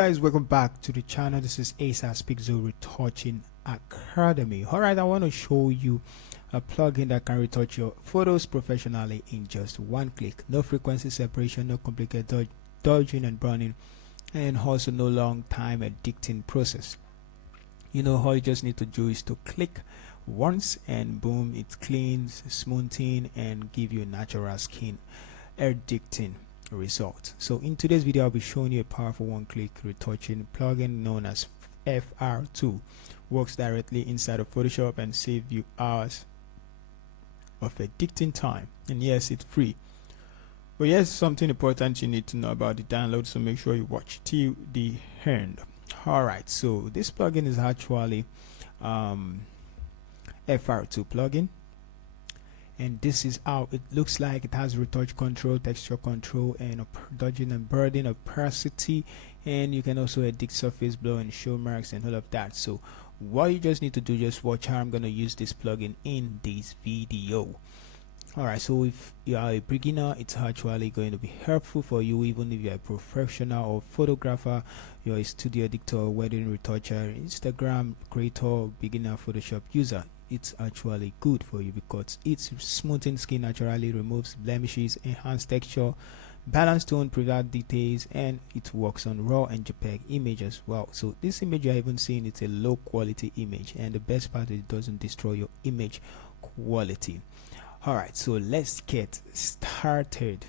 Guys, welcome back to the channel. This is ASAS Pixel Retouching Academy. Alright, I want to show you a plugin that can retouch your photos professionally in just one click. No frequency separation, no complicated dodging and burning, and also no long time addicting process. You know, all you just need to do is to click once and boom, it cleans, smoothing, and give you natural skin addicting result. So in today's video, I'll be showing you a powerful one-click retouching plugin known as FR2. Works directly inside of Photoshop and save you hours of addicting time. And yes, it's free. But yes, something important you need to know about the download, so make sure you watch till the end. Alright, so this plugin is actually FR2 plugin, and this is how it looks like. It has retouch control, texture control, and dodging and burning, opacity, and you can also edit surface blur and show marks and all of that. So what you just need to do, just watch how I'm going to use this plugin in this video. Alright, so if you are a beginner, it's actually going to be helpful for you. Even if you're a professional or photographer, you're a studio editor, wedding retoucher, Instagram creator, beginner Photoshop user, it's actually good for you because it's smoothing skin naturally, removes blemishes, enhance texture, balance tone, prevent details, and it works on RAW and JPEG image as well. So this image you're even seeing, it's a low quality image, and the best part is it doesn't destroy your image quality. Alright, so let's get started.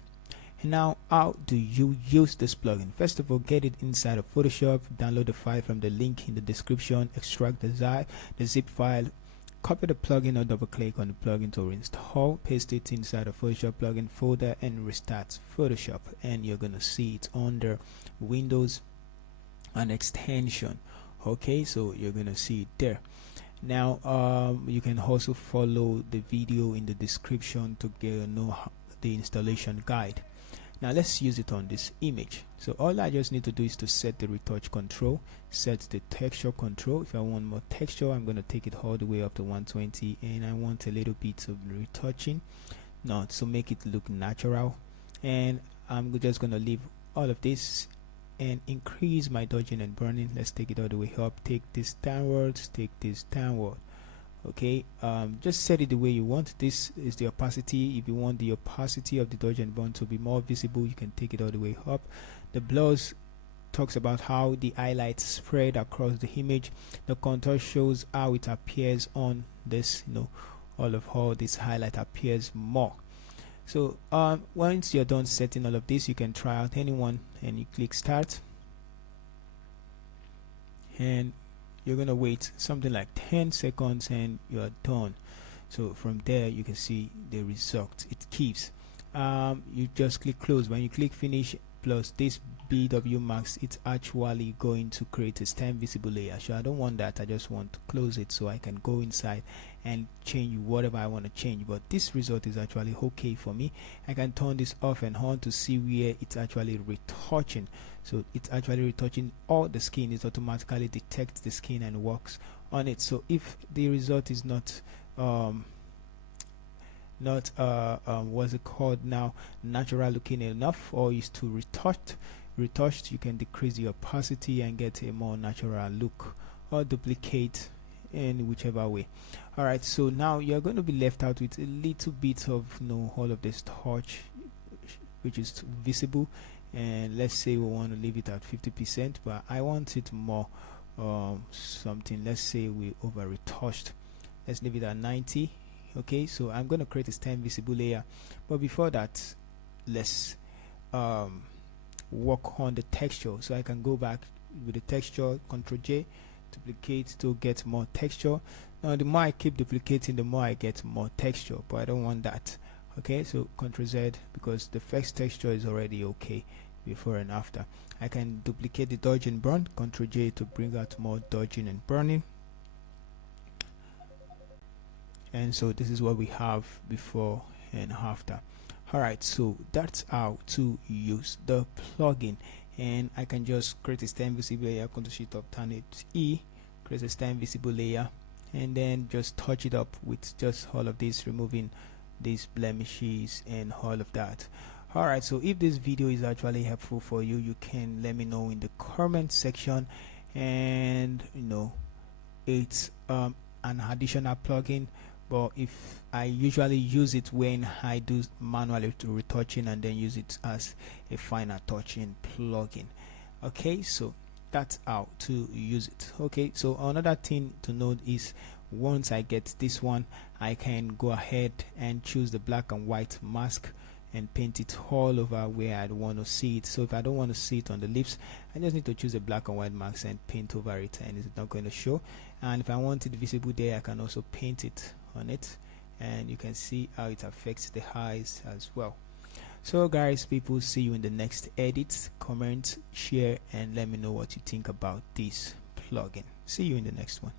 Now, how do you use this plugin? First of all, get it inside of Photoshop, download the file from the link in the description, extract the zip file, copy the plugin or double click on the plugin to install, paste it inside of Photoshop plugin folder and restart Photoshop, and you're gonna see it under Windows and extension. Okay, so you're gonna see it there. Now you can also follow the video in the description to know the installation guide. Now let's use it on this image. So all I just need to do is to set the retouch control, set the texture control. If I want more texture, I'm going to take it all the way up to 120, and I want a little bit of retouching now to make it look natural, and I'm just going to leave all of this and increase my dodging and burning. Let's take it all the way up, take this downwards, take this downward. Okay, just set it the way you want. This is the opacity. If you want the opacity of the dodge and burn to be more visible, you can take it all the way up. The blurs talks about how the highlights spread across the image. The contour shows how it appears on this, all this highlight appears more. So once you're done setting all of this, you can try out anyone, and you click start, and you're gonna wait something like 10 seconds and you're done. So from there you can see the result. It keeps. You just click close. When you click finish plus this BW max, it's actually going to create a stem visible layer. So I don't want that. I just want to close it so I can go inside and change whatever I want to change. But this result is actually okay for me. I can turn this off and on to see where it's actually retouching. So it's actually retouching all the skin. It automatically detects the skin and works on it. So if the result is not what's it called now, natural looking enough, or is too retouched, you can decrease the opacity and get a more natural look, or duplicate in whichever way. Alright, so now you're going to be left out with a little bit of all of this touch which is visible, and let's say we want to leave it at 50%, but I want it more something. Let's say we over retouched, let's leave it at 90. Okay, so I'm going to create a stem visible layer, but before that, let's work on the texture. So I can go back with the texture, Ctrl J, duplicate to get more texture. Now the more I keep duplicating, the more I get more texture, but I don't want that. Okay, so Ctrl Z, because the first texture is already okay before and after. I can duplicate the dodge and burn, Ctrl J to bring out more dodging and burning. And so this is what we have before and after. Alright, so that's how to use the plugin, and I can just create a stem visible layer, Ctrl Shift Alternate E, create a stem visible layer, and then just touch it up with just all of this, removing these blemishes and all of that. Alright, so if this video is actually helpful for you, you can let me know in the comment section. And it's an additional plugin, but if I usually use it when I do manually retouching and then use it as a finer touching plugin. Okay, so that's how to use it. Okay, so another thing to note is once I get this one, I can go ahead and choose the black and white mask and paint it all over where I want to see it. So if I don't want to see it on the lips, I just need to choose a black and white mask and paint over it, and it's not going to show. And if I want it visible there, I can also paint it on it, and you can see how it affects the eyes as well. So guys, people, see you in the next edit. Comment, share, and let me know what you think about this plugin. See you in the next one.